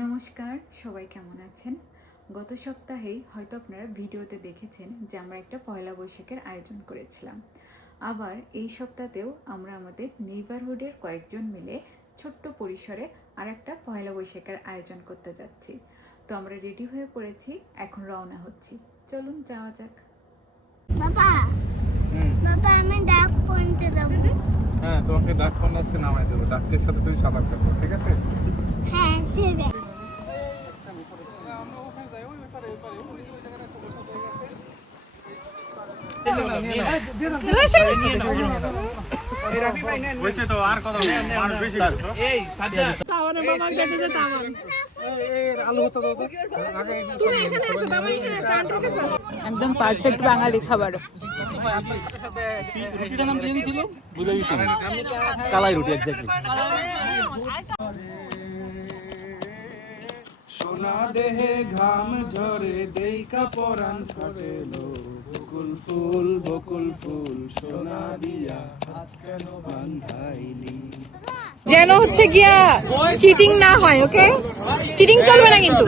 নমস্কার, সবাই কেমন আছেন? গত সপ্তাহেই হয়তো আপনারা ভিডিওতে দেখেছেন যে আমরা একটা পয়লা বৈশাখের আয়োজন করেছিলাম। আবার এই সপ্তাহতেও আমরা আমাদের নেইবারহুডের কয়েকজন মিলে ছোট্ট পরিসরে আর একটা পয়লা বৈশাখের আয়োজন করতে যাচ্ছি। তো আমরা রেডি হয়ে পড়েছি, এখন রওনা হচ্ছি। চলুন যাওয়া যাক। বাবা বাবা আমি ডাক পয়েন্টে যাব। হ্যাঁ, তোমাকে ডাক পয়েন্ট আজকে নামাই দেবো। ডাকের সাথে তুমি সাঁতার কাটবো, ঠিক আছে? হ্যাঁ ঠিক আছে। একদম পারফেক্ট বাঙালি খাবার। কালাই রুটি এক্স্যাক্টলি। সোনা দেহে ঘাম ঝরে দেইকা পরাণ ফাটেলো, বকুল ফুল সোনা দিয়া হাত কেন বাঁধাইলি। যেন হচ্ছে গিয়া চিটিং না হয়, ওকে? চিটিং চলবে না কিন্তু।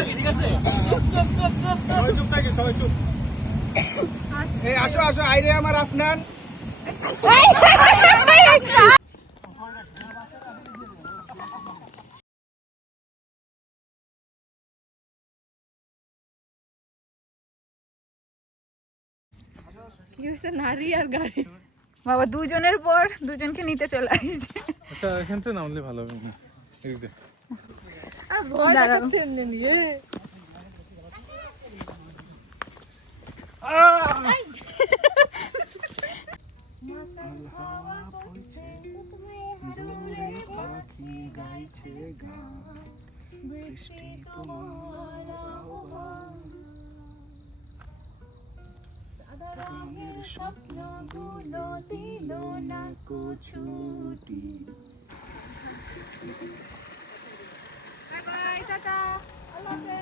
এই আসো আসো, আইরে আমার আফনান। কি হচ্ছে নারী আর গাড়ি? বাবা দুজনের পর দুজনকে নিতে চলে আসছে। আচ্ছা, এখান থেকে নামলে ভালো হবে না? এই দে। ভয় দেখাচ্ছে এমনি নিয়ে। স্বপ্নগুলো দিল না কুছুটি। বাই বাই, টাটা, আল্লাহ হাফেজ।